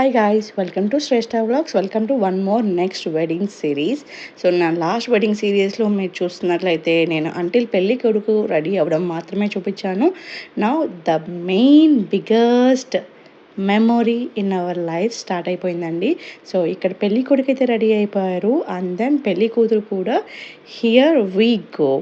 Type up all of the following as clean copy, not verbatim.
Hi guys, welcome to Shreshta vlogs. Welcome to one more next wedding series. So నా last wedding సిరీస్లో మీరు చూస్తున్నట్లయితే నేను అంటిల్ పెళ్లి కొడుకు రెడీ అవ్వడం మాత్రమే చూపించాను. Now the main biggest memory in our life start అయిపోయిందండి. సో ఇక్కడ పెళ్లి కొడుకు అయితే రెడీ అయిపోయారు, అండ్ దెన్ పెళ్లి కూతురు కూడా. Here we go.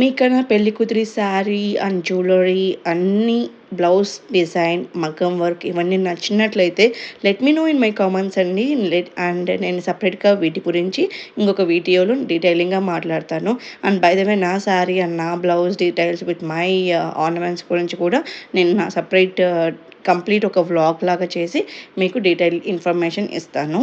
మీకన్నా పెళ్లి కూతురి శారీ అండ్ జ్యువెలరీ అన్నీ, బ్లౌజ్ డిజైన్, మగ్గం వర్క్ ఇవన్నీ నచ్చినట్లయితే let me know in my comments అండి. అండ్ నేను సపరేట్గా వీటి గురించి ఇంకొక వీడియోలో డీటెయిలింగ్గా మాట్లాడతాను. అండ్ బై ద వే నా శారీ అండ్ నా blouse details with my ornaments గురించి కూడా నేను నా సపరేట్ కంప్లీట్ ఒక వ్లాగ్ లాగా చేసి మీకు డీటెయిల్ ఇన్ఫర్మేషన్ ఇస్తాను.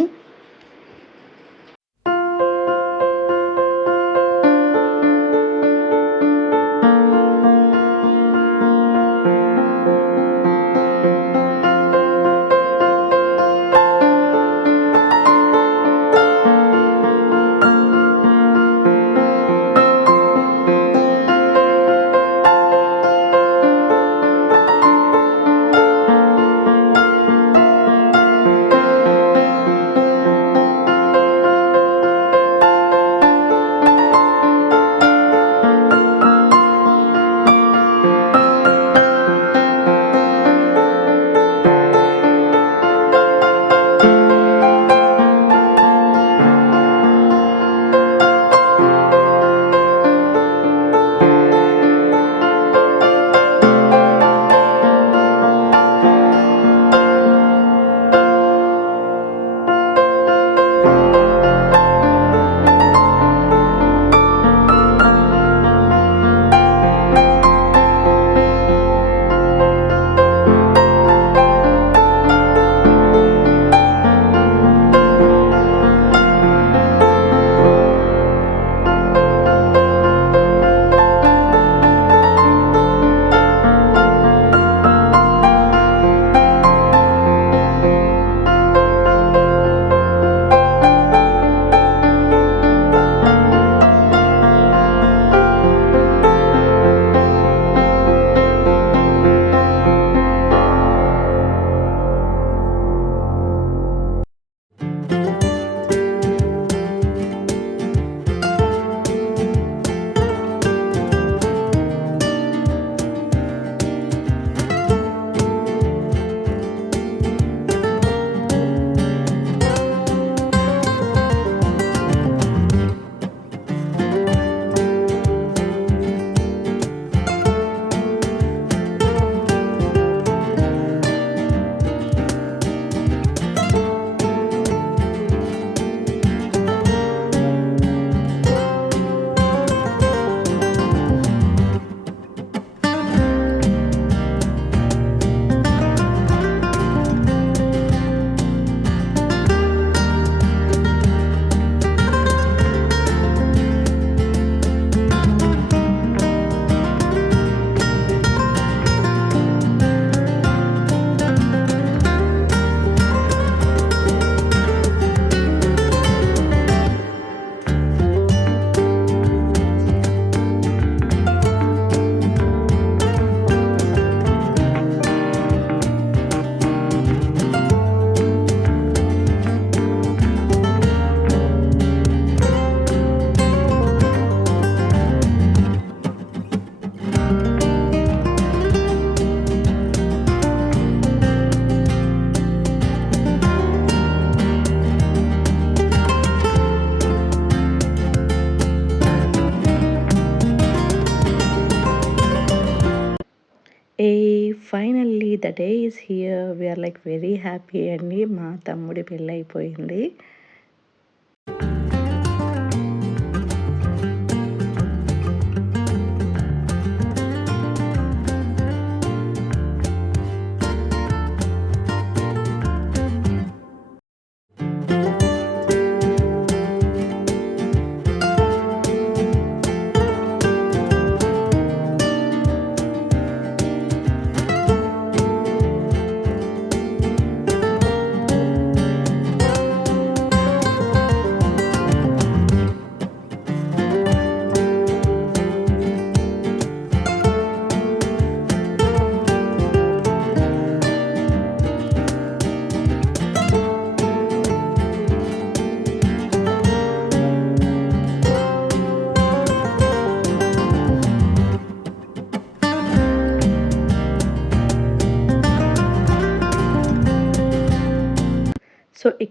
Finally the day is here. We're like very happy అండి. మా తమ్ముడి పెళ్ళి అయిపోయింది.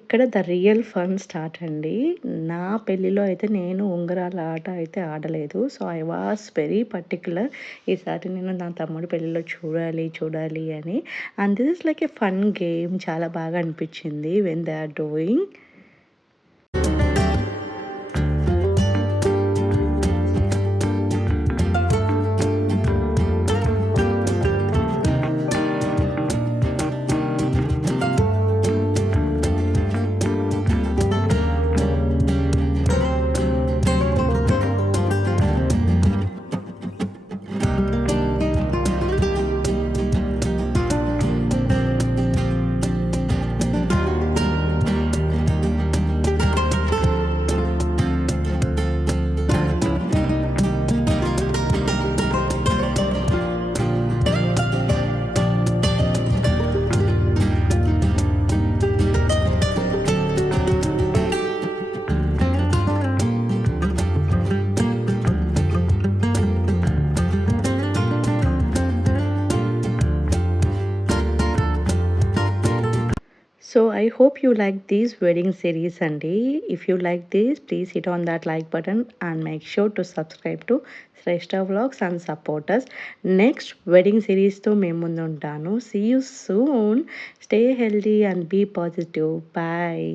ఇక్కడ ద రియల్ ఫన్ స్టార్ట్ అండి. నా పెళ్ళిలో అయితే నేను ఉంగరాల ఆట అయితే ఆడలేదు. So, I was very particular. ఈసారి నేను నా తమ్ముడి పెళ్ళిలో చూడాలి, చూడాలి అని. And this is like a fun game. చాలా బాగా అనిపించింది when they are doing. So I hope you like these wedding series Andy. If you like this, please hit on that like button and make sure to subscribe to Shrestha Vlogs and support us. Next wedding series to మేము ముందు ఉంటాను. See you soon. Stay healthy and be positive. Bye.